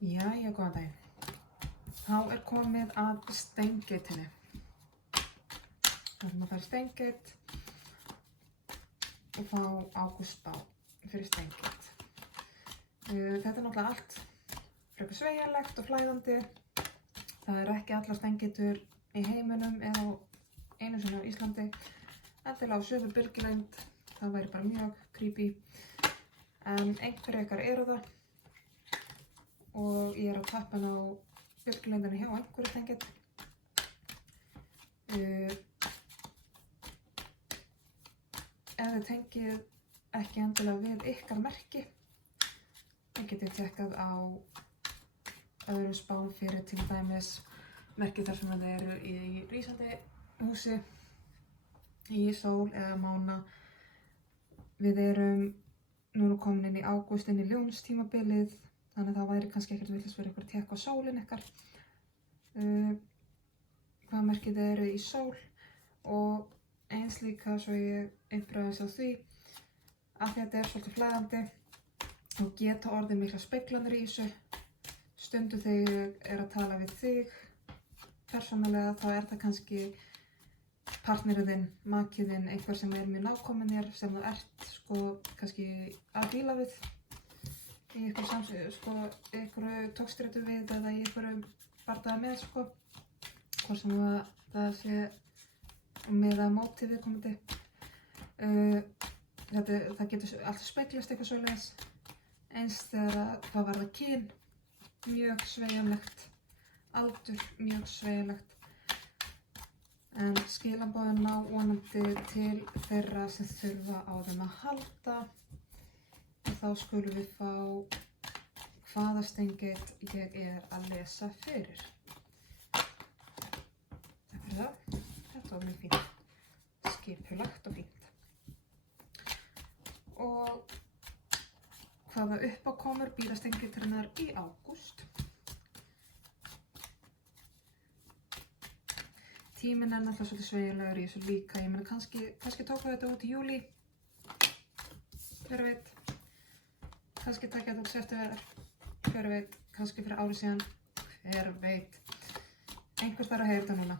Jæja, góðan daginn. Þá komið að steingeitinni. Það fær steingeit og fá Ágúst fyrir steingeit. Þetta náttúrulega allt frekar sveigjanlegt og flæðandi. Það ekki allar steingeitur í heiminum eða einu sinni á Íslandi. Endilega á sömu bylgjulengd, það væri bara mjög creepy. En einhverju ykkar eru það. Og ég að tappa á bylgjulengdina hjá einhverju steingeit. Ef þið tengið ekki endilega við ykkar merki, þá getið þið tekkað á öðrum spám fyrir til dæmis merki þar sem þið eru í rísandi húsi, í sól eða mána. Við erum núna komin inn í ágúst, inn í ljónstímabilið. Þannig að það væri kannski ekkert villast fyrir ykkur að tekka á sólinn ykkar. Hvað merkið þið eru í sól og eins líka svo ég einbræði á því að þetta er svolítið flæðandi og geta orðið mikla speglanir í þessu. Stundum þegar ég að tala við þig persónulega þá það kannski partnerinn, makiðinn, einhver sem mjög nákominn þér sem þú ert kannski að díla við. Í einhverju tókstreitu við eða í einhverju bardaga með hvort sem það sé með að móti viðkomandi. Það getur alltaf speglast eitthvað svoleiðis. Eins þegar það varðar kyn, mjög sveigjanlegt, aldur mjög sveigjanlegt. En skilaboðin ná vonandi til þeirra sem þurfa á þeim að halda. Og þá skulum við fá hvaða steingeit ég að lesa fyrir. Takk fyrir það. Þetta var mjög fínt. Skipulagt og fínt. Og hvaða uppákomur bíða steingeitarinnar í ágúst. Tíminn náttúrulega svolítið sveigjanlegur í þessu líka. Ég meina kannski tók þetta út í júlí. Hver veit. Kannski taka þetta út september, hver veit, kannski fyrir ári síðan, hver veit. Einhvers þarf að heyra þetta núna.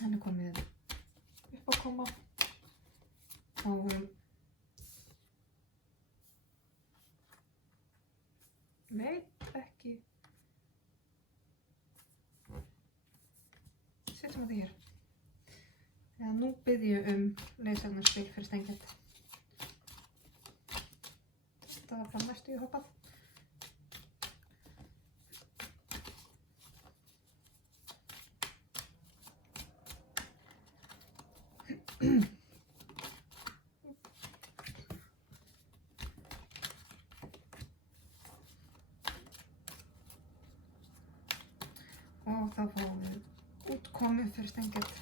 Þannig komið uppákoma. Fáum veit ekki. Setjum þetta hér. Nú bið ég leiðsagnarspil fyrir steingeit. Þetta var bara næstu í hoppað. Og þá fáum við útkomu fyrir steingeit.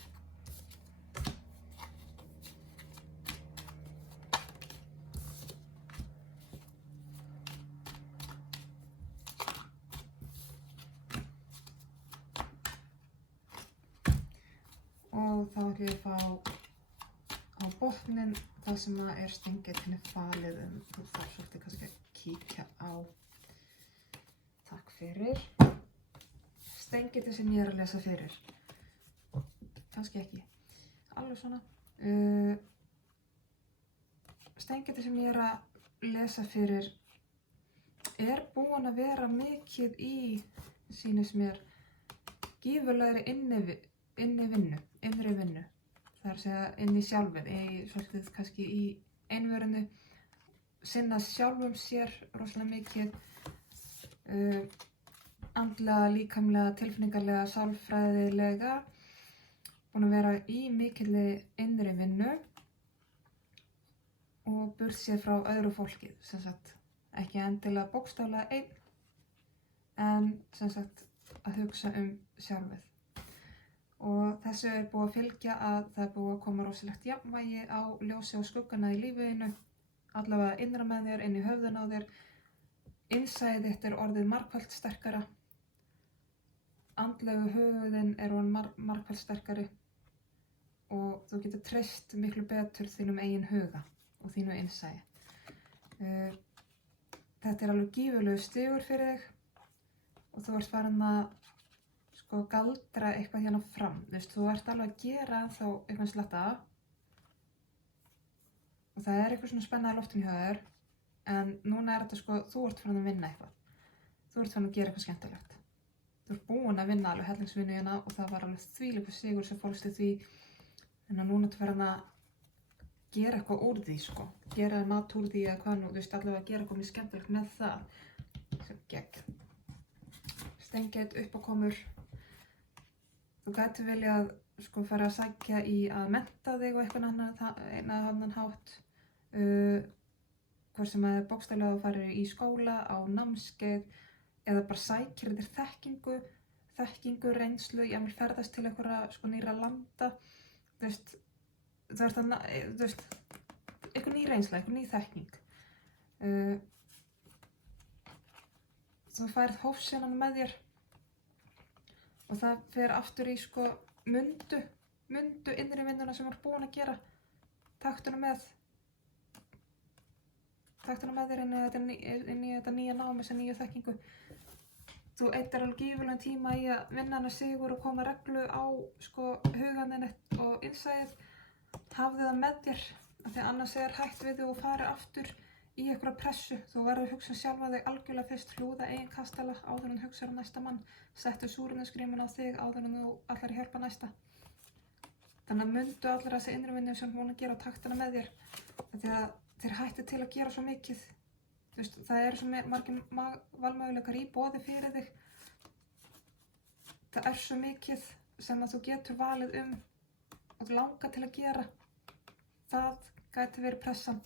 Og þá ætlum ég að fá á botninn það sem steingeitinni falið þú þarf svolítið kannski að kíkja á. Takk fyrir. Steingeiti sem ég að lesa fyrir. Kannski ekki. Alveg svona. Steingeiti sem ég að lesa fyrir búin að vera mikið í, sýnist mér, gífurlegri innri vinnu. Það að segja inn í sjálfið, svolítið kannski í einvörinu, sinna sjálfum sér rosalega mikið, andlega, líkamlega, tilfinningarlega, sálfræðilega, búin að vera í mikilli innri vinnu og burtséð frá öðru fólki, sem sagt, ekki endilega bókstaflega einn, en sem sagt að hugsa sjálfið. Og þessu búið að fylgja að það búið að koma rosalegt jafnvægi á ljósi og skuggana í lífinu, allavega innra með þér, inn í höfðun á þér. Innsæðið þitt orðið margfalt sterkara, andlegu höfuðin orðin margfalt sterkari og þú getur treyst miklu betur þínum eigin huga. og þínu innsæi. Þetta alveg gífurlegur stigur fyrir þig og þú ert farin að sko galdra eitthvað hérna fram. Þú ert alveg að gera þá eitthvað slatta og það eitthvað svona spenna í loftinu hjá þér, en núna þetta sko, þú ert farin að vinna eitthvað. Þú ert farin að gera eitthvað skemmtilegt. Þú ert búin að vinna alveg hellingsvinnu hérna og það var alveg þvílíkur sigur sem fólst í því, en núna ertu farin að gera eitthvað úr því sko, gera mat úr því eða hvað nú, allavega að gera eitthvað mjög skemmtilegt með það. Sem gegn. Steingeit, uppákomur. Þú gæti viljað sko fara að sækja í að mennta þig og einn annan hátt, hvort sem að bókstaflega þú farir í skóla, á námskeið, eða bara sækir þér þekkingu, reynslu, jafnvel ferðast til einhverja sko nýra landa, eitthvað ný reynsla, eitthvað ný þekking. Þú færð hófsjónan með þér og það fer aftur í sko mundu innri vinnuna sem þú ert búin að gera. Taktu hana með þér inn í þetta nýja námi, þessa nýju þekkingu. Þú eyddar alveg gífurlegan tíma í að vinna hana sigur og koma reglu á sko huganinn og innsæið. Hafðu það með þér, af því annars hætt við og farið aftur í einhverja pressu. Þú verður að hugsa sjálfa þig algjörlega fyrst, hlúða eigin kastala áður en hugsaðu næsta mann. Settu súrefnisskrímuna á þig áður en þú ætlar að hjálpa næsta. Þannig að mundu allar þessi innri vinnu sem hún að gera og taktu hana með þér. Því að þeir hætti til að gera svo mikið. Það svo margir valmöguleikar í boði fyrir þig. Það svo mikið sem að þú getur valið og þú langar til að gera. Það gæti verið pressan.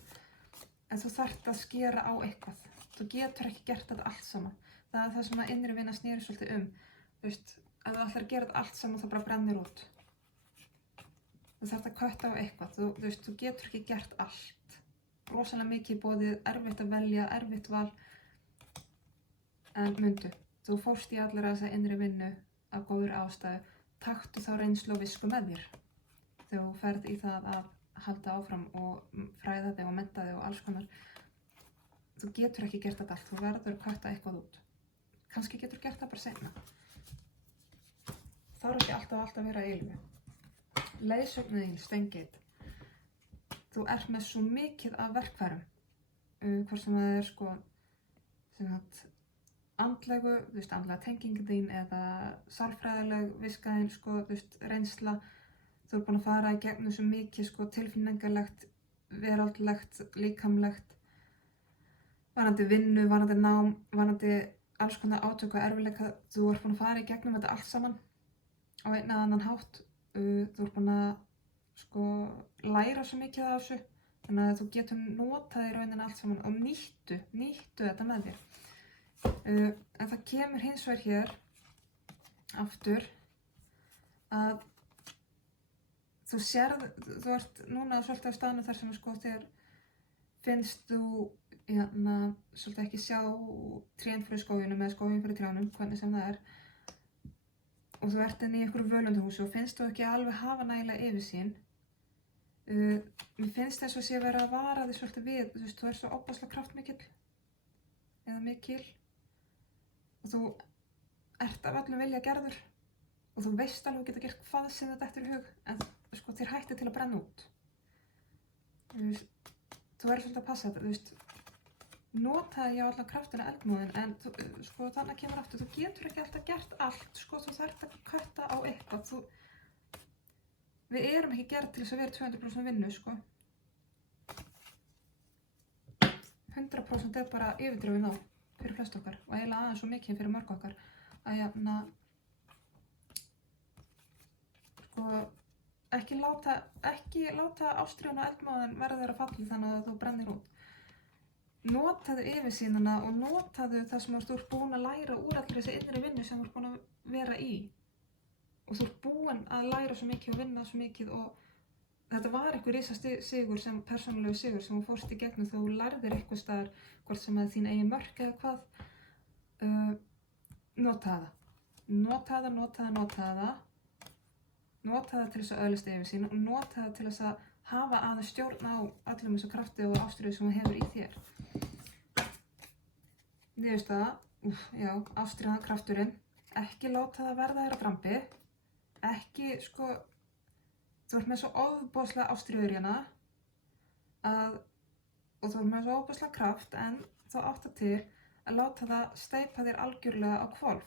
En þú þarft að skera á eitthvað. Þú getur ekki gert þetta allt saman. Það það sem að innri vinna snýri svolítið Ef þú ætlar að gera þetta allt saman þá bara brennir út. Þú þarft að kötta á eitthvað. Þú getur ekki gert allt. Rosalega mikið í boðið, erfitt að velja, erfitt val. En mundu, þú fórst í allar þessa innri vinnu af góður ástæðu. Taktu þá reynslu og visku með þér. Þegar þú ferð í það að halda áfram og fræða þig og mennta þig og alls konar. Þú getur ekki gert þetta allt, þú verður að kötta eitthvað út. Kannski getur gert það bara seinna. Þá ekki alltaf að vera í eilífu. Leiðsögnin þín, Steingeit. Þú með svo mikið af verkfærum. Hvort sem það sko, andlegu, andlega tengingin þín eða sálfræðileg viska þín, sko, reynsla. Þú búin að fara í gegnum svo mikið sko, tilfinningalegt, veraldlegt, líkamlegt, varandi vinnu, varandi nám, varandi alls konar átök og erfiðleika. Þú búin að fara í gegnum þetta allt saman á einn eða annan hátt. Þú búin að sko, læra svo mikið af þessu, þannig að þú getur notað í rauninni allt saman og nýttu þetta með þér. En það kemur hins vegar hér aftur að þú ert núna svolítið á staðnum þar sem sko þér finnst þú svolítið ekki sjá trén fyrir skóginum eða skógin fyrir trjánum, hvernig sem það og þú ert inn í einhverju völundarhúsi og finnst þú ekki alveg hafa nægilega yfirsýn. Mér finnst þess að sé vera að vara þig svolítið við, þú svo óbáslega kraftmikill eða mikil og þú ert af öllum vilja gerður og þú veist alveg geta gert hvað sem þetta eftir í hug, en sko þér hættir til að brenna út. Þú svolítið að passa þetta, notaði ég allan kraftina eldmóðin, en sko þannig kemur aftur, þú getur ekki alltaf gert allt, sko þú þarft að kötta á eitthvað. Við erum ekki gerð til þess að vera 200% vinnu, sko. 100% bara yfirdrifin á fyrir flest okkar og eiginlega aðeins svo mikið fyrir mörg okkar að sko ekki láta ástríðan og eldmóðin verða þér að falli þannig að þú brennir út. Notaðu yfirsýnina og notaðu það sem þú ert búin að læra úr allir þessi innri vinnu sem þú ert búin að vera í. Og þú ert búin að læra svo mikið og vinna svo mikið og þetta var einhver risa sigur persónulegu sigur sem þú fórst í gegnum þegar þú lærðir eitthvað staðar, hvort sem að þín eigin mörk eða hvað. Notaðu það. Notaðu það til þess að öðlast yfirsýn og notaðu það til þess að hafa aðeins stjórn á öllum þessu krafti og ástríðu sem þú hefur í þér. Niðurstaða, já, ástríðan, krafturinn, ekki láta það verða þér að drambi, ekki sko, þú ert með svo ofboðslega ástríður hérna og þú ert með svo ofboðslega kraft en þá átt það til að láta það steypa þér algjörlega á hvolf.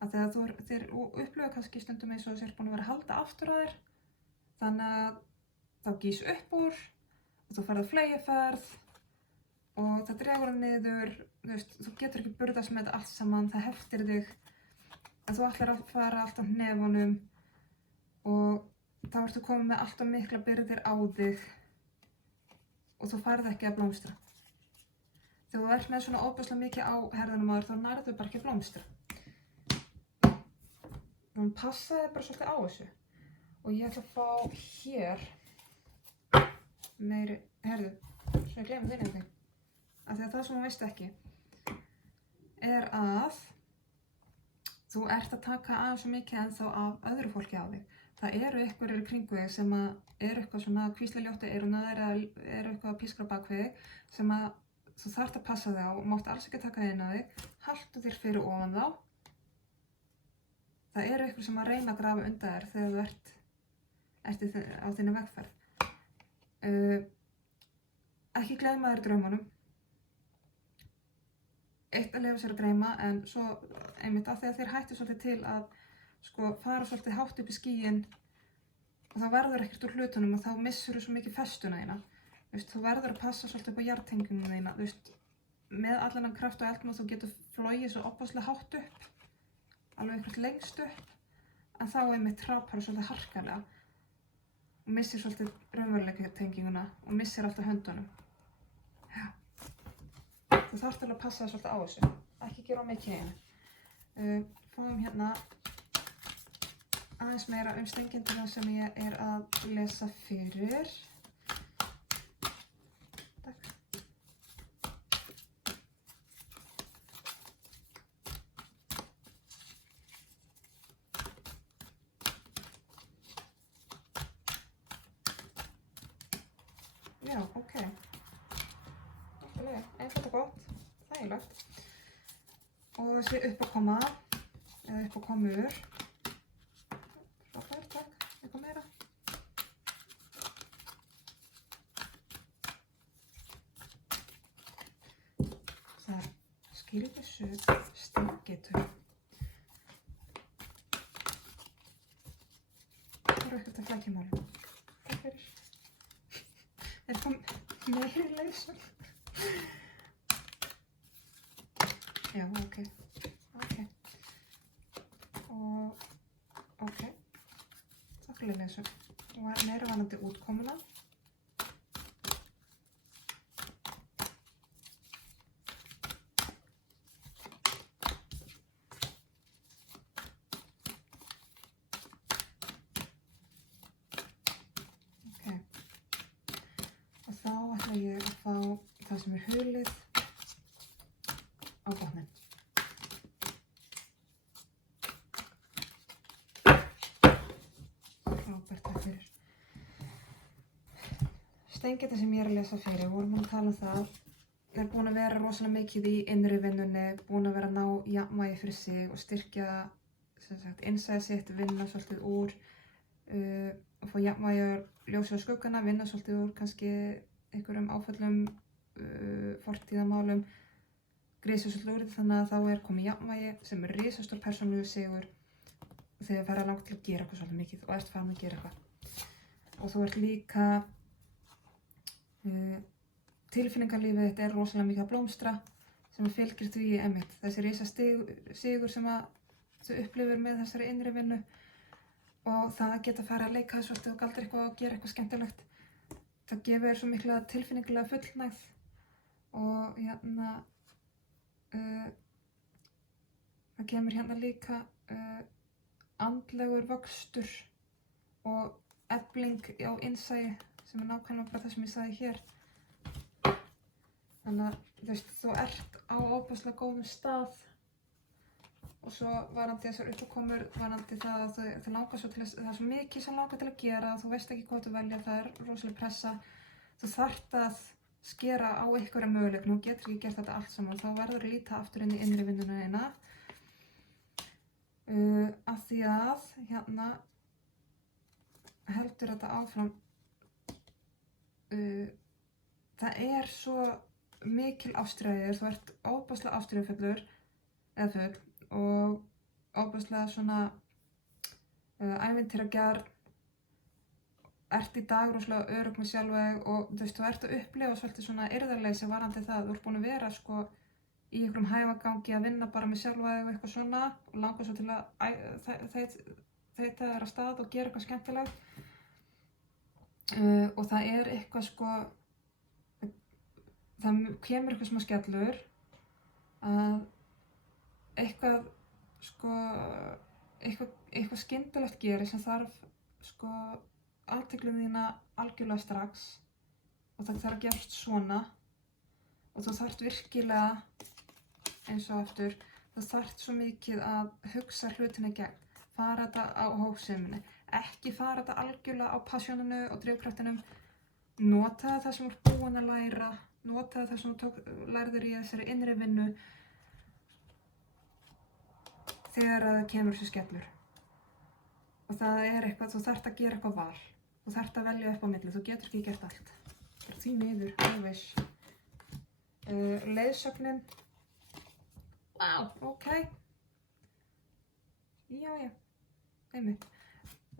Af því að þér upplifa kannski stundum eins og þú sért búin að vera að halda aftur á þér, þannig að þá gýs upp úr og þú ferð á fleygiferð og það dregur það niður, þú getur ekki burðast með þetta allt saman, það heftir þig, en þú ætlar að fara allt á hnefunum og þá ertu komið með allt of mikla byrðir á þig og þú færð ekki að blómstra. Þegar þú ert með svona óbærslega mikið á herðunum á þér, þá nærðu bara ekki að blómstra. Þannig passaði bara svolítið á þessu. Og ég ætla að fá hér meiri, herðu, svo ég gleymi þinn einhvern. Af því að það sem þú veist ekki er að þú ert að taka aðeins svo mikið ennþá af öðru fólki á þig. Það eru einhverjir í kringu þig sem eru eitthvað svona hvíslaljótt í eyrun eða eru eitthvað að pískra bak við þig sem að þú þarft að passa þig á og mátt alls ekki taka inn á þig. Haltu þér fyrir ofan þá. Það eru einhver sem að reyna að grafa undan þér þegar þú ert á þinni vegferð. Ekki gleyma þér draumunum. Eitt að leyfa sér að dreyma en svo einmitt af því að þér hættu svolítið til að sko fara svolítið hátt upp í skýin og þá verður ekkert úr hlutunum og þá missur þú svo mikið festuna þína. Þú verður að passa svolítið upp á jarðtengjunum þína. Með allan þann kraft og eldmóð þú getur flogið svo opaslega hátt upp, alveg eitthvað lengst upp, en þá einmitt hrapar svolítið harkalega og missir svolítið raunveruleikatenginguna og missir alltaf höndunum. Já. Þú þarft alveg að passa það svolítið á þessu, ekki gera of mikið einu. Fáum hérna aðeins meira stengindina sem ég er að lesa fyrir. Takk. Já, ok. Einfalt og gott, þægilegt. Og þessi uppákoma, eða uppákomur. Frábært, takk. Eitthvað meira. Það skilur þessu stengitur. Það eru ekkert að flækja málum. Takk fyrir. Er það meiri leysur? Já, ok. Og, ok. Þokkalega leysur. Og meira varðandi útkomuna. Ok. Og þá ætla ég að fá það sem er hulið á botninn. Frábært, takk fyrir. Stengita sem ég er að lesa fyrir, vorum að tala um það, er búin að vera rosalega mikið í innri vinnunni, búin að vera að ná jafnvægi fyrir sig og styrkja innsæði sitt, vinna svolítið úr og fá jafnvægi ljósið á skuggana, vinna svolítið úr kannski einhverjum áföllum, fortíðamálum, grísa svolítið úr því þannig að þá er komið jafnvægi sem er risastór persónulegur sigur þegar þú ferð langt til að gera eitthvað svolítið mikið og ert farin að gera eitthvað. Og þú ert líka, tilfinningarlífið þitt er rosalega mikið að blómstra sem fylgir því einmitt þessi risasigur sem að þú upplifir með þessari innri vinnu og það að geta fara að leika svolítið og galdra eitthvað og gera eitthvað skemmtilegt. Það gefur svo mikla tilfinningarlega fullnægð og hérna það kemur hérna líka andlegur vöxtur og efling á innsæi sem er nákvæmlega bara það sem ég sagði hér. Þannig að þú ert á óbærslega góðum stað og svo varandi þessar uppákomur, varandi það að þau langar svo til það er svo mikið sem langar til að gera, þú veist ekki hvað þú velja, það er rosalega pressa, þú þarft að skera á einhverja möguleik, nú getur ekki gert þetta allt saman, þá verður að líta aftur inn í innri vinnuna þína, af því að hérna heldur þetta áfram, það er svo mikil ástríða, þú ert ofboðslega ástríðufullur eða full og ofboðslega svona ævintýragjarn, ert í dag rosalega örugg með sjálfa þig og þú veist, þú ert að upplifa svolítið svona eirðarleysi varðandi það, þú ert búin að vera sko í einhverjum hægagangi að vinna bara með sjálfa þig og eitthvað svona og langar svo til að þeyta þér af stað og gera eitthvað skemmtilegt og það er eitthvað sko, það kemur eitthvað smá skellur að eitthvað sko, eitthvað skyndilega gerir sem þarf sko athygli þína algjörlega strax og það þarf að gerast svona og þú þarft virkilega eins og aftur, þú þarft svo mikið að hugsa hlutina í gegn, fara þetta á hófseminni, ekki fara þetta algjörlega á passjóninu og drifkraftinum, notaðu það sem þú ert búin að læra, notaðu það sem þú lærðir í þessari innri vinnu þegar það kemur þessi skellur. Og það er eitthvað, þú þarft að gera eitthvað val, þú þarft að velja upp á milli, þú getur ekki gert allt. Það er því miður, ég veist. Leiðsögnin, wow, ok. Já, einmitt.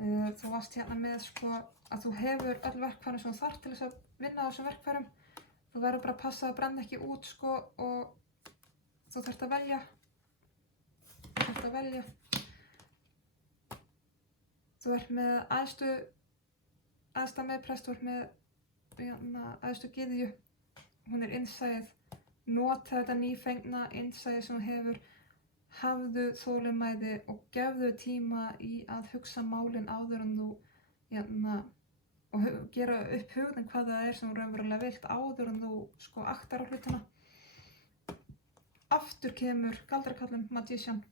Þú varst hérna með sko að þú hefur öll verkfærin sem þú þarft til þess að vinna á þessum verkfærum. Þú verður bara að passa að brenna ekki út sko og þú þarft að velja. Þú ert með æðsta meðprest, þú ert með æðstu gyðju, hún er innsæið, nota þetta nýfengna innsæið sem þú hefur, hafðu þolinmæði og gefðu tíma í að hugsa málin áður en þú og gera upp hugðin hvað það er sem þú raunverulega vilt áður en þú sko aktar á hlutina. Aftur kemur galdrakallinn, Magician.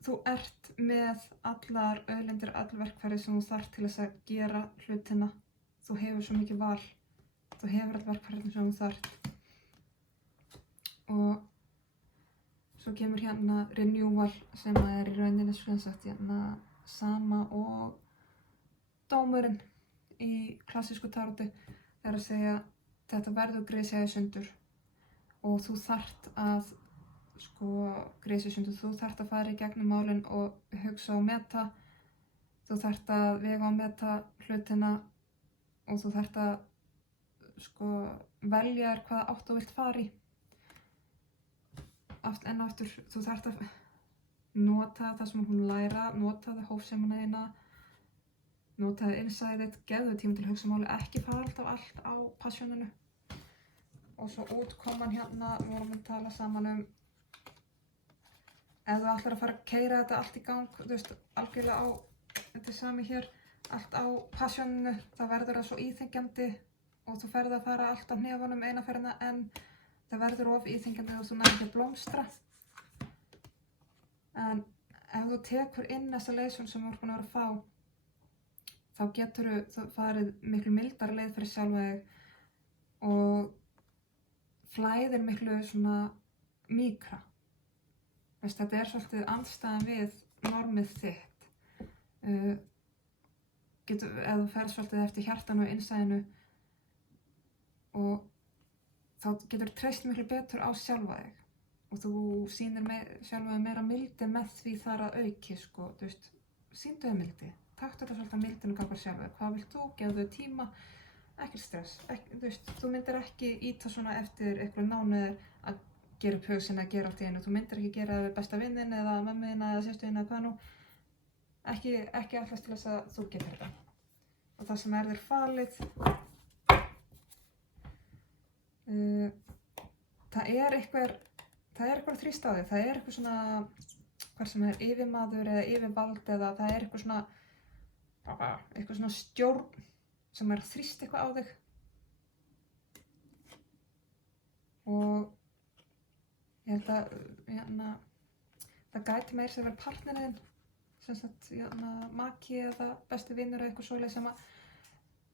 Þú ert með allar auðlindir, öll verkfæri sem þú þarft til þess að gera hlutina. Þú hefur svo mikið val. Þú hefur all verkfæri sem þú þarft. Og svo kemur hérna renewal sem er í rauninni sagt, hérna, sama og dómurinn í klassísku taróti. Það er að segja þetta verður grisja í sundur og þú þarft að sko grisja í sundur, þú þarft að fara í gegnum málin og hugsa og meta, þú þarft að vega og meta hlutina og þú þarft að sko velja þér hvaða átt þú vilt fara í. En aftur, þú þarft að nota það sem hún læra, nota það hófsemina þína, nota það innsæðið, gefðu tíma til að hugsa máli, ekki fara alltaf allt á passjóninu. Og svo útkoman hérna, við vorum að tala saman ef þú ætlar að fara að keyra þetta allt í gang, þú veist, algjörlega á, þetta er sami hér, allt á passjóninu, þá verður það svo íþengjandi og þú ferð að fara allt á hnefunum eina ferðina en það verður of íþengjandi og þú nær ekki að blómstra. En ef þú tekur inn þessa leiðsjón sem þú ert búin að vera að fá, þá getur þú farið miklu mildari leið fyrir sjálfa þig og flæðir miklu svona mýkra. Þetta er svolítið andstæðan við normið þitt. Ef þú ferð svolítið eftir hjartanu og innsæðinu og þá getur þú treyst miklu betur á sjálfa þig og þú sýnir sjálfa þig meira mildi með því þar að auki, sko, þú veist, sýndu þig mildi, taktu þetta svolítið mildinu gagnvart sjálfa þig, hvað vilt þú, gefðu þig tíma, ekkert stress, þú veist, þú myndir ekki íta svona eftir eitthvað nánuðir að gera upp hug sinni að gera allt í einu, þú myndir ekki gera það við besta vinnin eða mömmuðina eða sérstuðina eða hvað nú, ekki allast til þess að þú getur þetta og það sem þér falið. Það er eitthvað þrýst á þig, það er eitthvað svona, hvað sem er yfirmaður eða yfirvald eða það er eitthvað svona stjórn sem er þrýst eitthvað á þig. Og ég held að, það gæti meira sem vera partnerinn, sem sagt, maki eða besti vinur eða eitthvað svoleiðis sem að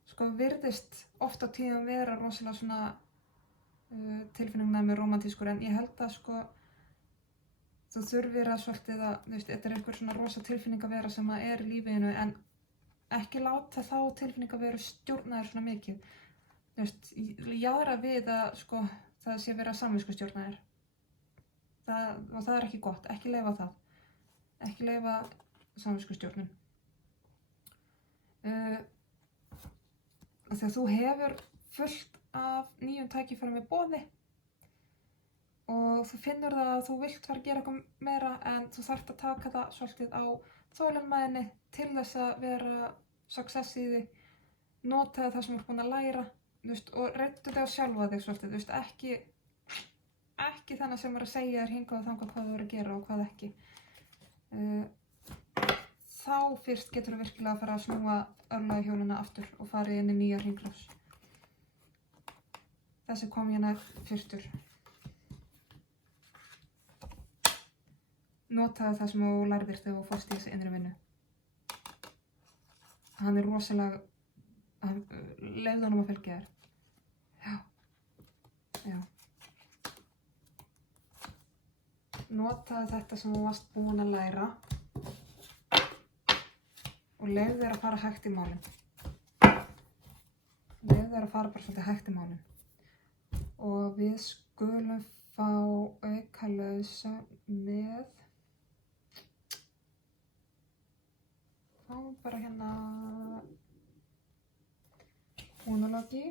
sko virðist oft á tíðum vera rosalega svona tilfinningnæmur, rómantískur, en ég held að sko þú þurfir að svolítið að, þú veist, þetta einhver svona rosa tilfinningaveira sem að er í lífinu, en ekki láta þá tilfinningaveru stjórna þér svona mikið. Þú veist, jaðra við að sko það sé vera samviskustjórna þér. Og það er ekki gott, ekki leyfa það. Ekki leyfa samviskustjórnun. Þegar þú hefur fullt af nýjum tækifærum í boði og þú finnur það að þú vilt fara að gera eitthvað meira, en þú þarft að taka það svolítið á þolinmæðinni til þess að vera success í því, notaðu það sem þú ert búin að læra, þú veist, og reyndu þig á sjálfa þig svolítið, þú veist, ekki þannig sem er að segja þér hingað og þangað hvað þú verður að gera og hvað ekki. Þá fyrst getur þú virkilega að fara að snúa örlagahjólina aftur og fara inn í nýja hringrás. Þessi kom hérna fyrstur. Notaðu það sem þú lærðir þegar þú fórst í þessi innri vinnu. Hann er rosalega, leyfðu honum að fylgja þér. Já. Notaðu þetta sem þú varst búin að læra og leyfðu þér að fara hægt í málin. Leyfðu þér að fara bara svolítið hægt í málin. Og við skulum fá aukalausa með, fáum bara hérna monologi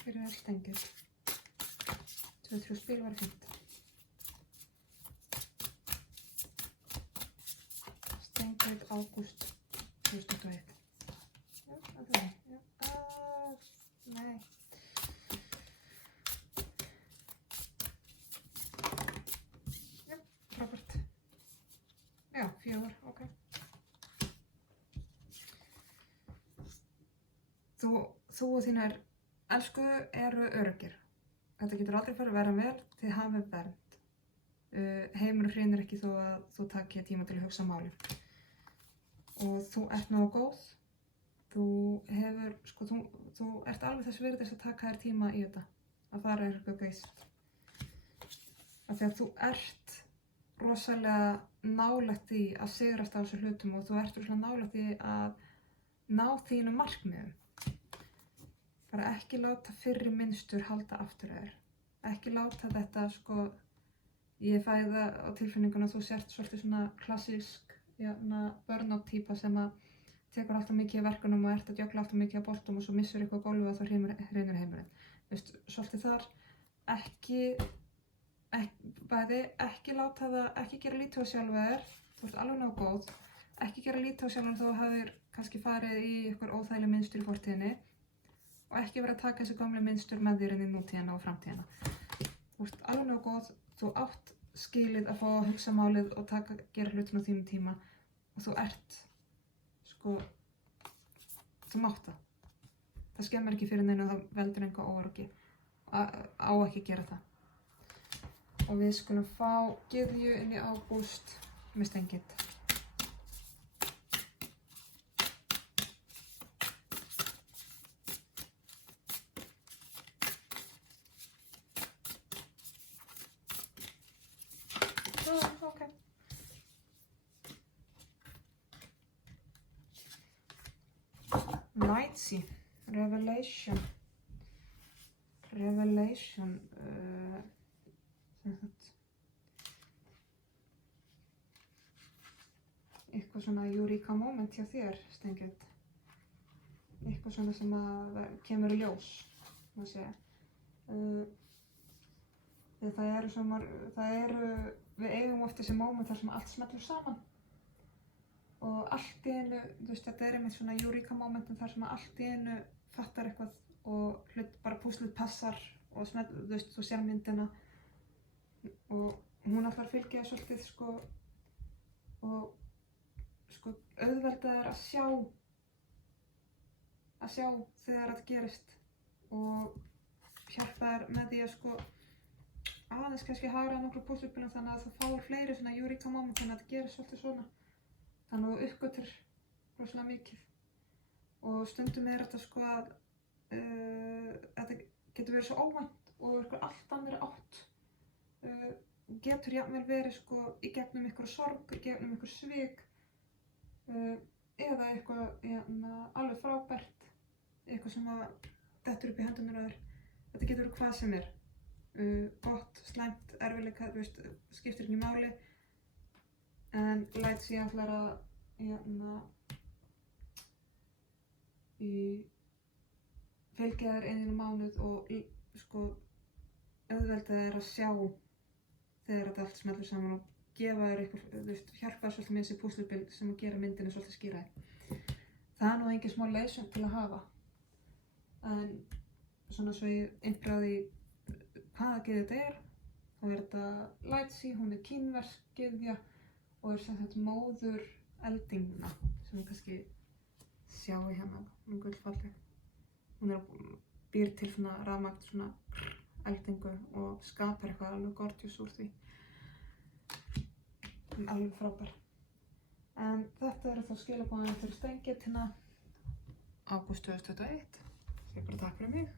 fyrir öll stengir. 2-3 spil var fínt. Stengið ágúst 2021. Já, það er það. Nei. Já, frábært. Já, 4, ok. Þú og þínar elsku eru öruggir. Þetta getur aldrei farið verra vel, þið hafið vernd. Heimur hrynur ekki þó að þú takir tíma til að hugsa málin. Og þú ert nógu góð. Þú ert alveg þess virðis að taka þér tíma í þetta. Að fara eitthvað geist. Af því að þú ert rosalega nálægt því að sigrast á þessu hlutum og þú ert rosalega nálægt því að ná þínum markmiðum. Bara ekki láta fyrri mynstur halda aftur þér. Ekki láta þetta sko, ég fæ það á tilfinninguna að þú sért svolítið svona klassísk burnout típa sem að tekur alltaf mikið af verkunum og ert að djögla alltaf mikið af boltum og svo missur eitthvað á gólfið og þá hrynur heimurinn. Þú veist, svolítið þar, ekki láta það, ekki gera lítið á sjálfa þér, þú ert alveg nógu góð, ekki gera lítið á sjálfa þér þó að hafir kannski farið í eitthvað óþægileg mynstur í fortíðinni og ekki vera að taka þessi gamle mynstur með þér inn í nútíðina og framtíðina. Þú ert alveg nógu góð, þú átt skilið að fá að hugsa málið og gera hlutin á þínum tíma og þú ert, sko, þú mátt það. Það skemmir ekki fyrir neina og það veldur enga óöryggi. Á ekki gera það. Og við skulum fá gyðju inn í ágúst með stengið. Ok. Knightsy, Revelation, eitthvað svona eureka moment hjá þér, stengið. Eitthvað svona sem að kemur í ljós, má segja. Við eigum oft þessi moment þar sem allt smellur saman. Og allt í einu, þú veist, þetta er einmitt svona eureka momentum þar sem allt í einu fattar eitthvað og bara púslið passar og þú veist, þú sér myndina og hún ætlar að fylgja svolítið, sko, og sko, auðvelda þér að sjá þegar þetta gerist og hjálpa þér með því að, sko, aðeins kannski hagræða nokkru púsluspilum þannig að það fáir fleiri svona eureka moment þannig að þetta gerir svolítið svona. Þannig að þú uppgötur rosalega mikið. Og stundum þetta sko að þetta getur verið svo óvænt og eitthvað allt annari átt. Getur jafnvel verið sko í gegnum einhverju sorg, í gegnum einhverju svik eða eitthvað alveg frábært, eitthvað sem að dettur upp í hendunar á þér. Þetta getur verið hvað sem er. Gott, slæmt, erfiðleika, þú veist, skiptir ekki máli. En læt síðan ætlar að fylgja þér einum mánuð og sko auðvelda þér að sjá þegar þetta allt smellur saman og gefa þér eitthvað, þú veist, hjálpa þér svolítið með þessi púsluspil sem að gera myndina svolítið skýrari. Það er nú engin smá leiðsögn til að hafa. En svona svo ég innbráði hvaða gyðja þetta er, þá er þetta Lightsey, hún er kínversk gyðja og er sem sagt móður eldingna sem við kannski sjáum hérna, hún er gullfalleg. Hún býr til svona rafmagn, svona eldingu og skapar eitthvað alveg gorgeous úr því. Alveg frábær. En þetta eru þá skilaboðin fyrir Steingyðjuna ágúst 2021. Ég bara takk fyrir mig.